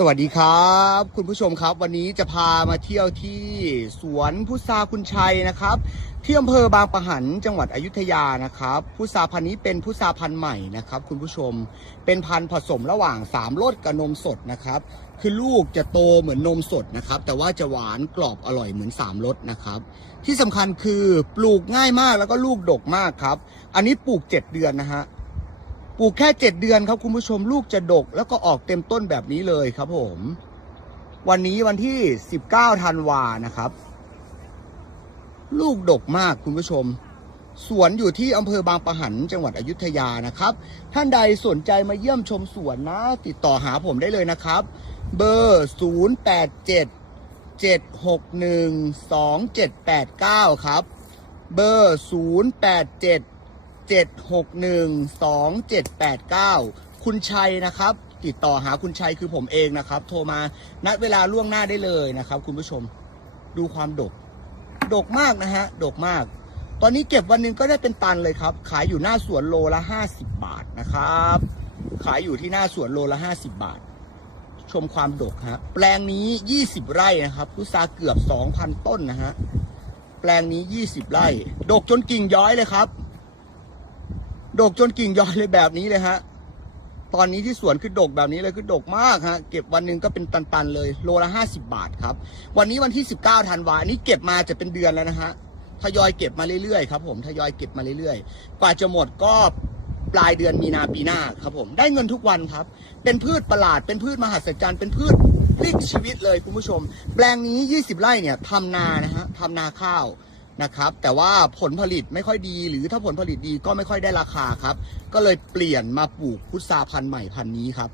สวัสดีครับ คุณผู้ชมครับ วันนี้จะพามาเที่ยวที่สวนพุทราคุณชัยนะครับที่อำเภอบางปะหันจังหวัดอยุธยานะครับพุทราพันธุ์นี้เป็นพุทราพันธุ์ใหม่นะครับ คุณผู้ชมเป็นพันธุ์ผสมระหว่างสามรสกับนมสดนะครับ คือลูกจะโตเหมือนนมสดนะครับ แต่ว่าจะหวานกรอบอร่อยเหมือนสามรสนะครับ ที่สำคัญคือปลูกง่ายมากแล้วก็ลูกดกมากครับ อันนี้ปลูกเจ็ดเดือนนะฮะ ปลูกแค่เจ็ดเดือนครับคุณผู้ชมลูกจะดก แล้วก็ออกเต็มต้นแบบนี้เลยครับผม วันนี้วันที่สิบเก้าธันวานะครับ ลูกดกมากคุณผู้ชม สวนอยู่ที่อำเภอบางปะหันจังหวัดอยุธยานะครับ ท่านใดสนใจมาเยี่ยมชมสวนนะ ติดต่อหาผมได้เลยนะครับ เบอร์ 0 8 7 7 6 1 2 7 8 9 ครับ เบอร์ 0 8 7 7612789 คุณชัยนะครับ ติดต่อหาคุณชัยคือผมเองนะครับ โทรมานัดเวลาล่วงหน้าได้เลยนะครับ คุณผู้ชมดูความดก ดกมากนะฮะ ดกมาก ตอนนี้เก็บวันหนึงก็ได้เป็นตันเลยครับ ขายอยู่หน้าสวนโลละ 50 บาทนะครับ ขายอยู่ที่หน้าสวนโลละ 50 บาท ชมความดกฮะ แปลงนี้ 20 ไร่นะครับพุทราเกือบ 2,000 ต้นนะฮะ แปลงนี้ 20 ไร่ ดกจนกิ่งย้อยเลยครับ ดกจนกิ่งยอยเลยแบบนี้เลยฮะ ตอนนี้ที่สวนคือดกแบบนี้เลยคือดกมากฮะ เก็บวันหนึ่งก็เป็นตันๆเลย โลละห้าสิบาทครับ วันนี้วันที่สิบเก้าธันวาอันนี้เก็บมาจะเป็นเดือนแล้วนะฮะ ทยอยเก็บมาเรื่อยๆครับผมทยอยเก็บมาเรื่อยๆ กว่าจะหมดก็ปลายเดือนมีนาปีหน้าครับผม ได้เงินทุกวันครับ เป็นพืชประหลาด เป็นพืชมหัศจรรย์ เป็นพืชพลิกชีวิตเลยคุณผู้ชม แปลงนี้ 20 ไร่เนี่ยทำนานะฮะทำนาข้าว นะครับ แต่ว่าผลผลิตไม่ค่อยดี หรือถ้าผลผลิตดีก็ไม่ค่อยได้ราคาครับ ก็เลยเปลี่ยนมาปลูกพุทราพันธุ์ใหม่พันธุ์นี้ครับ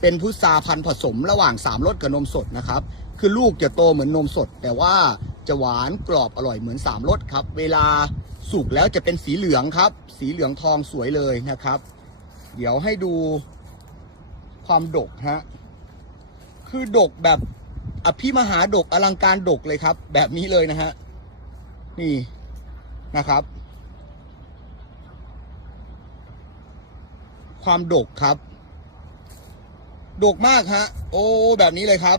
เป็นพุทราพันธุ์ผสมระหว่างสามรสกับนมสดนะครับ คือลูกจะโตเหมือนนมสด แต่ว่าจะหวานกรอบอร่อยเหมือนสามรสครับ เวลาสุกแล้วจะเป็นสีเหลืองครับ สีเหลืองทองสวยเลยนะครับ เดี๋ยวให้ดูความดกฮะ คือดกแบบอภิมหาดกอลังการดกเลยครับ แบบนี้เลยนะฮะ นี่นะครับ ความดกครับ ดกมากฮะ โอ้แบบนี้เลยครับ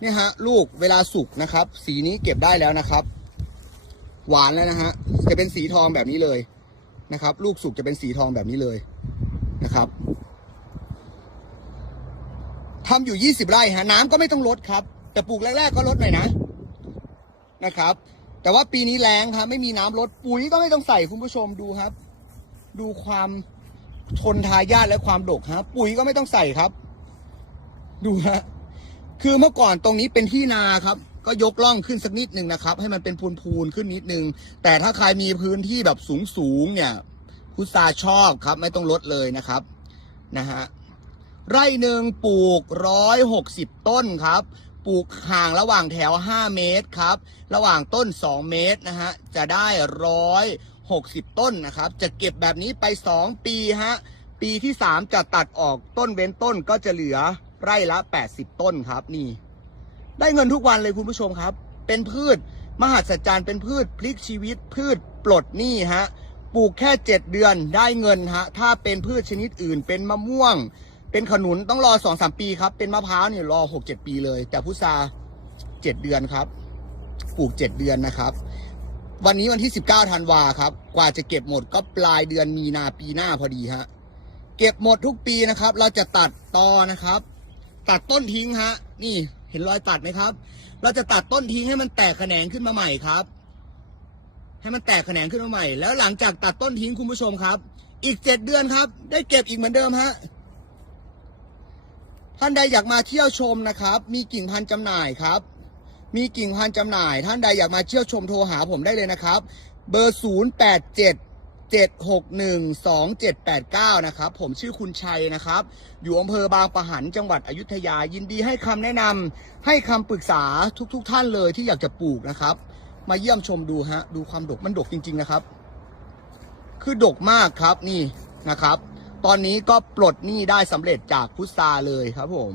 เนี่ยฮะ ลูกเวลาสุกนะครับ สีนี้เก็บได้แล้วนะครับ หวานแล้วนะฮะ จะเป็นสีทองแบบนี้เลยนะครับ ลูกสุกจะเป็นสีทองแบบนี้เลยนะครับทำอยู่ 20 ไร่ฮะ น้ำก็ไม่ต้องลดครับ แต่ปลูกแรก ๆ ก็ลดหน่อยนะ นะครับ แต่ว่าปีนี้แรงครับไม่มีน้ำลดปุ๋ยก็ไม่ต้องใส่คุณผู้ชมดูครับ ดูความทนทายาทและความดกฮะปุ๋ยก็ไม่ต้องใส่ครับ ดูฮะคือเมื่อก่อนตรงนี้เป็นที่นาครับ ก็ยกล่องขึ้นสักนิดหนึ่งนะครับ ให้มันเป็นพูนๆขึ้นนิดหนึ่งแต่ถ้าใครมีพื้นที่แบบสูงๆเนี่ยพุทราชอบครับ ไม่ต้องลดเลยนะครับนะฮะไร่หนึ่งปลูกร้อยหกสิบต้นครับ ลูกห่างระหว่างแถว 5 เมตรครับ ระหว่างต้น 2 เมตรนะฮะ จะได้ร้อยหกสิบต้นนะครับ จะเก็บแบบนี้ไป 2 ปีฮะ ปีที่ 3 จะตัดออกต้นเว้นต้นก็จะเหลือไร่ละ 80 ต้นครับนี่ ได้เงินทุกวันเลยคุณผู้ชมครับ เป็นพืช มหัศจรรย์เป็นพืชพลิกชีวิต พืชปลดหนี้ฮะ ปลูกแค่ 7 เดือนได้เงินฮะ ถ้าเป็นพืชชนิดอื่นเป็นมะม่วง เป็นขนุนต้องรอสองสามปีครับ เป็นมะพร้าวเนี่ยรอหกเจ็ดปีเลย แต่พุทราเจ็ดเดือนครับ ปลูกเจ็ดเดือนนะครับ วันนี้วันที่สิบเก้าธันวาครับ กว่าจะเก็บหมดก็ปลายเดือนมีนาปีหน้าพอดีฮะ เก็บหมดทุกปีนะครับ เราจะตัดตอนะครับ ตัดต้นทิ้งฮะ นี่เห็นรอยตัดไหมครับ เราจะตัดต้นทิ้งให้มันแตกแขนงขึ้นมาใหม่ครับ ให้มันแตกแขนงขึ้นมาใหม่ แล้วหลังจากตัดต้นทิ้งคุณผู้ชมครับ อีกเจ็ดเดือนครับ ได้เก็บอีกเหมือนเดิมฮะ ท่านใดอยากมาเที่ยวชมนะครับ มีกิ่งพันธุ์จำหน่ายครับ มีกิ่งพันธุ์จำหน่าย ท่านใดอยากมาเที่ยวชมโทรหาผมได้เลยนะครับ เบอร์ 0 8 7 7 6 1 2 7 8 9 นะครับ ผมชื่อคุณชัยนะครับ อยู่อำเภอบางปะหันจังหวัดอยุธยา ยินดีให้คำแนะนำให้คำปรึกษาทุกๆทท่านเลยที่อยากจะปลูกนะครับ มาเยี่ยมชมดูฮะ ดูความดกมันดกจริง ๆ นะครับ คือดกมากครับนี่นะครับ ตอนนี้ก็ปลดหนี้ได้สำเร็จจากพุทธาเลยครับผม